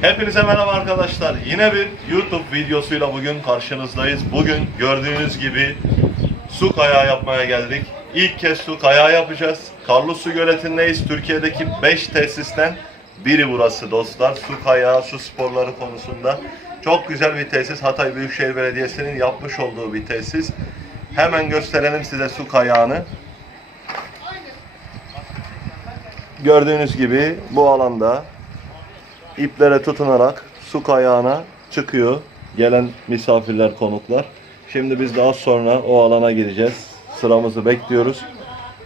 Hepinize merhaba arkadaşlar. Yine bir YouTube videosuyla bugün karşınızdayız. Bugün gördüğünüz gibi su kayağı yapmaya geldik. İlk kez su kayağı yapacağız. Karlı Su Göleti'ndeyiz. Türkiye'deki 5 tesisten biri burası dostlar. Su kayağı, su sporları konusunda. Çok güzel bir tesis. Hatay Büyükşehir Belediyesi'nin yapmış olduğu bir tesis. Hemen gösterelim size su kayağını. Gördüğünüz gibi bu alanda iplere tutunarak su kayağına çıkıyor gelen misafirler, konuklar. Şimdi biz de az sonra o alana gireceğiz. Sıramızı bekliyoruz.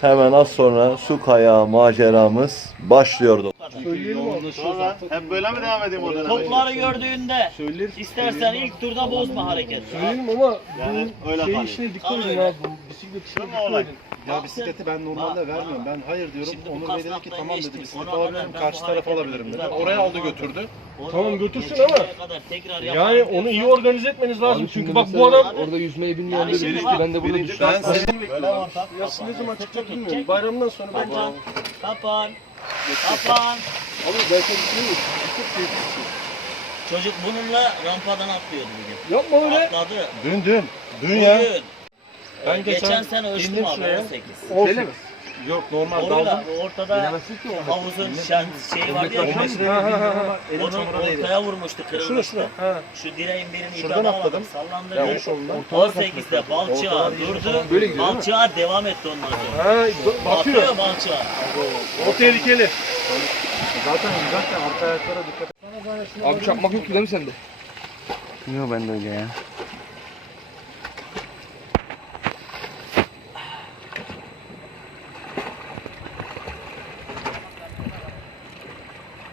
Hemen az sonra su kayağı maceramız başlıyordu. Sonra hep böyle mi devam edeyim o döneme? Topları gördüğünde istersen ilk turda bozma hareketi. Söyleyeyim ama Yani bu öyle şey işine dikkat edin abi. Bu bisiklet işine dikkat edin. Ya bisikleti ben normalde vermiyorum. Ben hayır diyorum. Onur Bey dedi ki tamam dedi. Bisikleti alabilirim. Karşı hareketi alabilirim dedi. Oraya aldı götürdü. Tamam, götürsün ama- kadar tekrar Yani onu iyi organize etmeniz lazım. Abi Çünkü bak bu adam orada yüzmeyi bilmeyen Yani bak, Ben de burada düştüm. Ben sizin Böyle ortak. yası ne zaman çıkacak bilmiyorum. Bayramdan sonra ben Kapan, kapan. Ama belki. Çok keyifli bir şey. Çocuk bununla rampadan atlıyordu bugün. Yapma öyle. Atladı. Dün dün. Dün ya. Bugün. Ben Ee, geçen, geçen sene ölçtüm abi şuraya. 18. Olsun. Yok normal Orada daldım. ortada Bilemezsin ki o. havuzun şen, şeyi vardı ya. Ha, ha, ha, ha. Elim Onu çamura değdi. ortaya vurmuştu Şuna kırılmıştı. şuna. Ha. Şu direğin birini Şuradan bağladım, atladım. Ya, 18'de balçağa Ortalar yirmi durdu. böyle gidiyor değil mi? Balçağa devam etti ondan sonra. Ha, b- bakıyor. Bakıyor balçağa. O tehlikeli. Zaten zaten arka ayaklara dikkat et. Abi çakmak yok ki değil mi sende? Yok ben de öyle ya.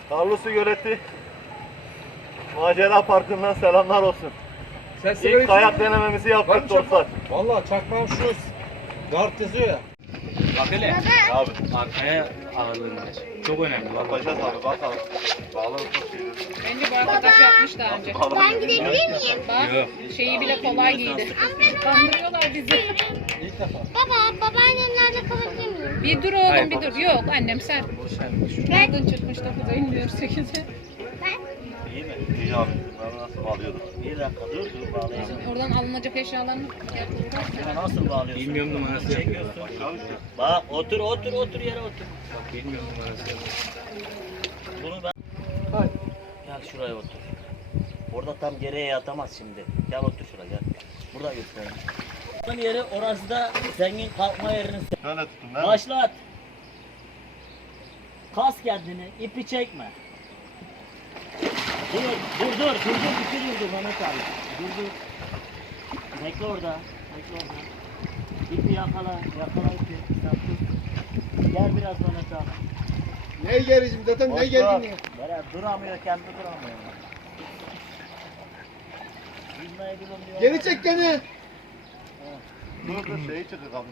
Karlı Su Göleti Macera Parkı'ndan selamlar olsun. Sen İlk kayak denememizi yaptık dostlar. Valla çakmağım şu. Guard yazıyor ya. Abi Arkaya ağırlığını ver. Çok önemli. bakacağız abi bakalım. Bağları çok iyi. Bence bu arkadaş yapmış daha önce. Ben gidebilir miyim? Bak şeyi bile kolay giydi. Kandırıyorlar bizi. Baba, babaannemlerde kalabilir miyim? Bir dur oğlum bir dur. Yok annem sen. Nereden çıkmış 9'a inmiyor 8'e. İyi mi? İyi abi. Ben nasıl bağlıyordum? Bir dakika dur dur bağlayacağım. Oradan alınacak eşyalarını. Hemen nasıl bağlıyorsun? Bilmiyorum numarası yok. Çekiyorsun. Bak otur otur otur yere otur. Bilmiyorum numarası yok. Bunu ben... Gel şuraya otur. Orada tam geriye yatamaz şimdi. Gel otur şuraya gel. Burada göstereyim. Bunun yeri orası da zengin kalkma yerinin. Şöyle tutun mi? Başlat. Kas kendini, ipi çekme. Dur, dur, dur, dur, dur, dur, dur, dur, Mehmet abi. Dur, dur. Bekle orada, bekle orada. İpi yakala, yakala ipi. Tut. Gel biraz Mehmet abi. Ne gericim zaten ne gergin Beraber duramıyor, kendi duramıyor. Geri çek beni. Dur şeyi çıkık abi.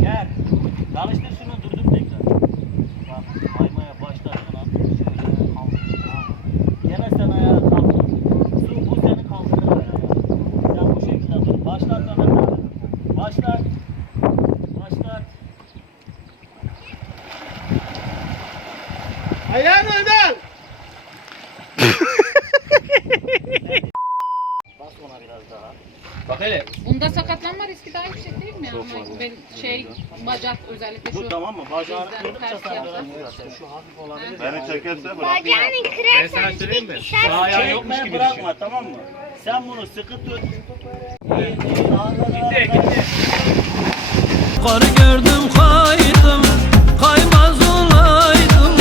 Gel. Çalıştır şunu durdum tekrar. Bak kaymaya başladı lan. Şöyle kaldır. Gene sen ayağa kalk. Su bu seni kaldırır ayağa. Sen bu şekilde dur. Başlat Mehmet abi. Başlat. Başlat. Ayağını öder. Bas ona biraz daha. Bak hele. Bunda sakatlanma riski daha yüksek değil mi? Yani ben şey bacak özellikle Bu şu. tamam mı? Bacağını Bizden kırdıkça ters sen dönersin. Şu hafif olabilir. Beni çekerse bırak. Bacağını Ben sana kırarsanız söyleyeyim mi? Sağ ayağı yokmuş Çekme gibi bırakma düşün. tamam mı? Sen bunu sıkı tut. Gitti gitti. Kar gördüm kaydım Kaymaz olaydım.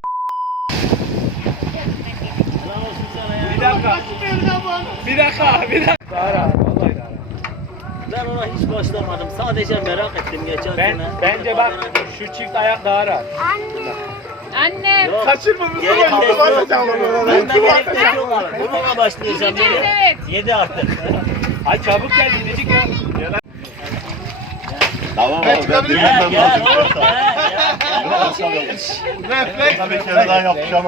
Bir dakika. Bir dakika. Bir dakika. Daha rahat. Vallahi daha rahat. Ben ona hiç başlamadım. Sadece merak ettim geçen Ben, sene. bence bak şu çift ayak daha rahat. anne. Anne. Yok. Kaçırma bizi. Gerek yok. Bakacağım Ben de gerek de yok. Bununla başlayacağım. Gideceğiz, Yedi, evet. yedi artık. Ay çabuk gel gidecek ya. Tamam abi ben Gel bilmem gel lazım. oğlum. Gel gel. Refleks. Bir kere daha yapacağım.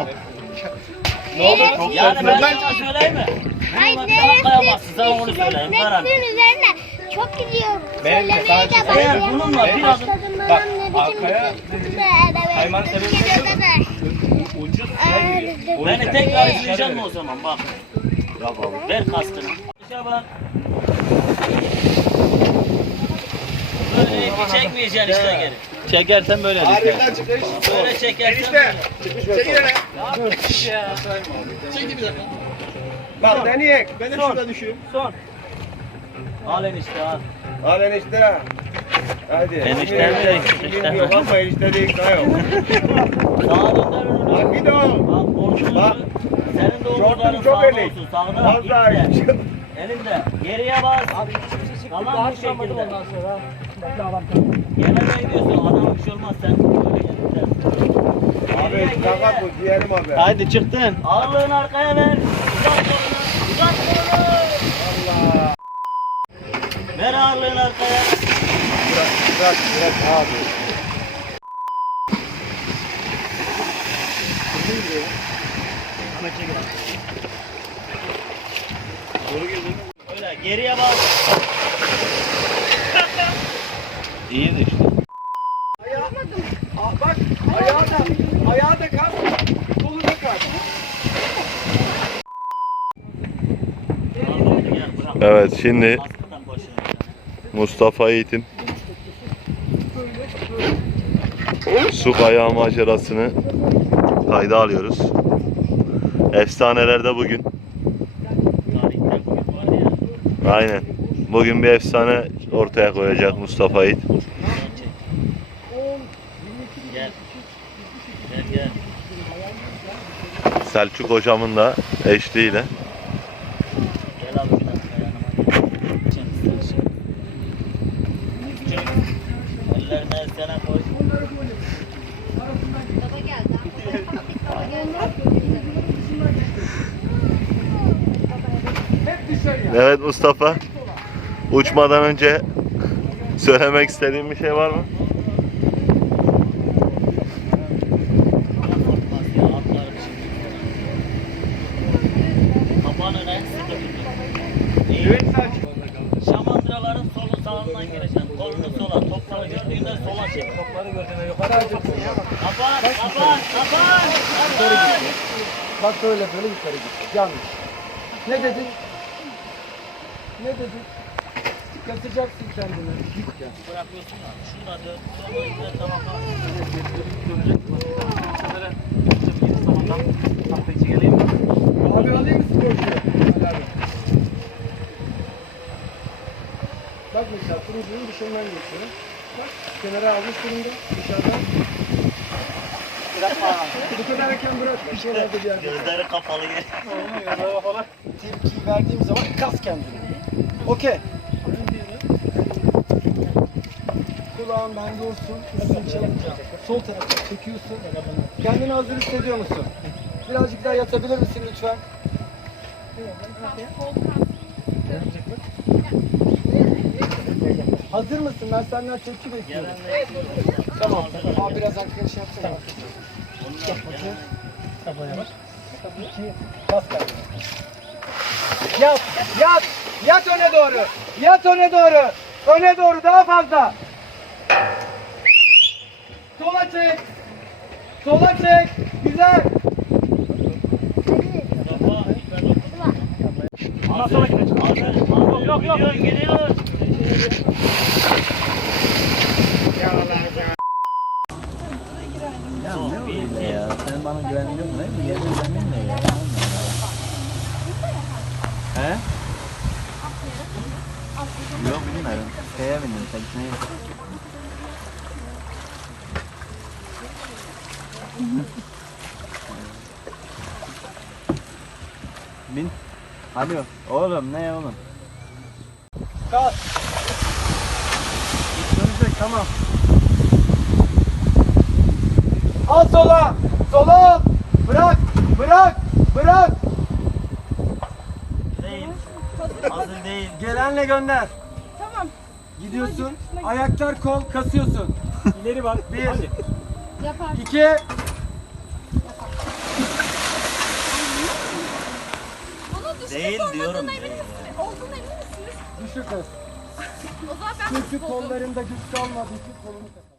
Neresi? Yani ben sana söyleyeyim mi? Hayır Bak daha kayamazsın sana onu neresi? söyleyeyim. Karan. Refleksin üzerine çok gidiyor. Söylemeye de Eğer başlayalım. bununla bir adım Başladım ben Bak, ne biçim arkaya bir şey. kaymanın sebebi ne? Ucuz suya giriyor. Beni tekrar izleyeceksin mi o zaman bak. Ver kaskını. İşe bak. Böyle çekmeyeceksin işte geri. Çekersen böyle Harika çıkış. Böyle çekersen Enişte. böyle. Çekil hele. Çekil bir dakika. Bak deneyek. Ben de şurada düşüyorum. Son. Al enişte al. Al enişte. Hadi. Enişte de Bilmiyorum Yok ama enişte değil daha yok. Sağa dönder önünü. Bak bir daha. Bak borcunu. Bak. Senin de omuzların sağda olsun. Sağda. İple. Elinde. Geriye bas. Tamam bu şekilde. Gene değmiyorsun. Adam bir şey olmaz sen. Böyle Abi kaka bu diyelim abi. Haydi çıktın. Ağırlığını arkaya ver. Uzat kolunu. Uzat kolunu. Allah. Ver ağırlığını arkaya. Bırak bırak abi. Öyle geriye bas. İyi de işte. Aa, bak ayağı da ayağı da kas. Kolu da. Evet şimdi. Mustafa Yiğit'in su kayağı macerasını kayda alıyoruz. Efsanelerde bugün. Aynen. Bugün bir efsane ortaya koyacak Mustafa Yiğit. Selçuk hocamın da eşliğiyle. Gel abi bir dakika yanıma. Çek, çek, çek. Çek. Ellerini ensene koy. Baba geldi. Baba geldi. Evet Mustafa. Uçmadan önce söylemek istediğin bir şey var mı? Şamandıraların solu sağından gireceksin. Kolunu sola. Topları gördüğünde sola çek. Topları gördüğünde yukarı alacaksın. Kapat. Kapat. Bak böyle böyle yukarı git. Yanlış. Ne dedin? Ne dedin? Kasacaksın kendini. Ya. Bırakıyorsun da. Şurada dön. Sonra yine tarafa. Abi alayım mı sporcuyu? Al abi. Bak mesela turuncunun dışından geçiyor. Bak kenara almış durumda dışarıdan. Bu kadar erken bırakma. Şuralarda bir yerde. Gözleri kapalı gel. Zaman kas kendini. Okey. Kulağın bende olsun. Üstün çek. Sol tarafa çekiyorsun. Kendini hazır hissediyor musun? Birazcık daha yatabilir misin lütfen? Hazır mısın? Ben senden tepki bekliyorum. Tamam. Abi biraz arkadaş yapsana. Yap bakayım. İki. Bas kendini. Yat, yat, yat öne doğru. Yat öne doğru. Öne doğru daha fazla. Sola çek. Sola çek. Güzel. Yok yok. Gidiyor gidiyor. Ya sen bana güvenmiyor musun? Ne mi? Güvenmiyor musun ya? He? Yok bilmiyorum. Şeye bindim. Tekneye. Bin. Alo. Oğlum ne oğlum? Kalk. Dönecek tamam. Al sola. Sola. Bırak. Bırak. Bırak. Değil. Hazır değil. Gelenle gönder. Gidiyorsun. Ayaklar kol kasıyorsun. İleri bak. Bir. Yapar. iki. Değil diyorum. Değil. Olduğuna emin misiniz? Düşük kız. O zaman ben Çünkü kollarında güç kalmadı. İki kolunu takar.